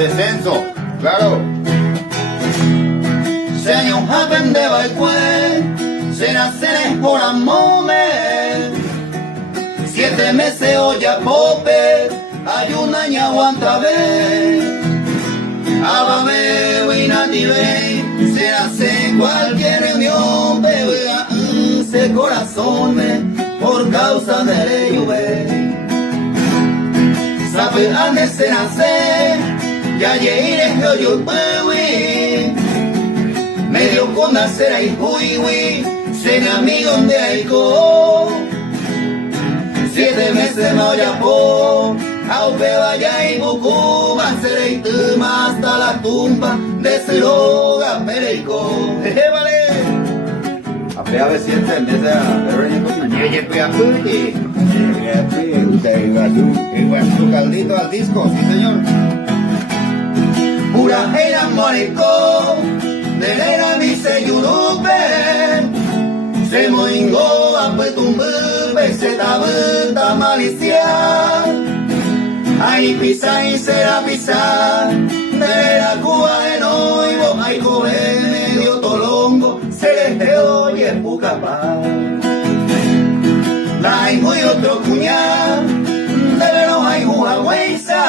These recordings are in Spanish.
descenso, claro. Señor happen de balcón, será por amor. 7 meses hoy a pope, hay un año aguanta ver. Abame, winati ven, se hace cualquier reunión, bebe ese corazón por causa de lluvia. Sabe antes se nace, ya llegué yo bebe. Medio con hacer ahí huiwi, se amigo de aico. 7 meses me voy a po, aupe vaya y bucu, más seré y más hasta la tumba de Ceroga Pereico. Vale. Apea de siente en vez de reñir con Oye, pues aputi. tu caldito al disco, sí señor. Pura era morico, de era mi se yurupen. Se moingó a petumbe, se tabeta malicia. Ay pisa y será pisa, de la Cuba de noivo, ay joven medio tolongo, se les oye pucapá. La hijo y otro cuñado, de veros hay huaweiza.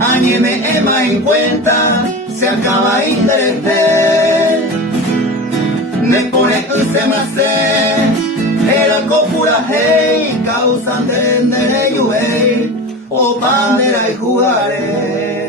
Añeme ema en cuenta, se acaba interés. Me pone se me hace, era copura hey, causan de yuey, o bandera y jugaré.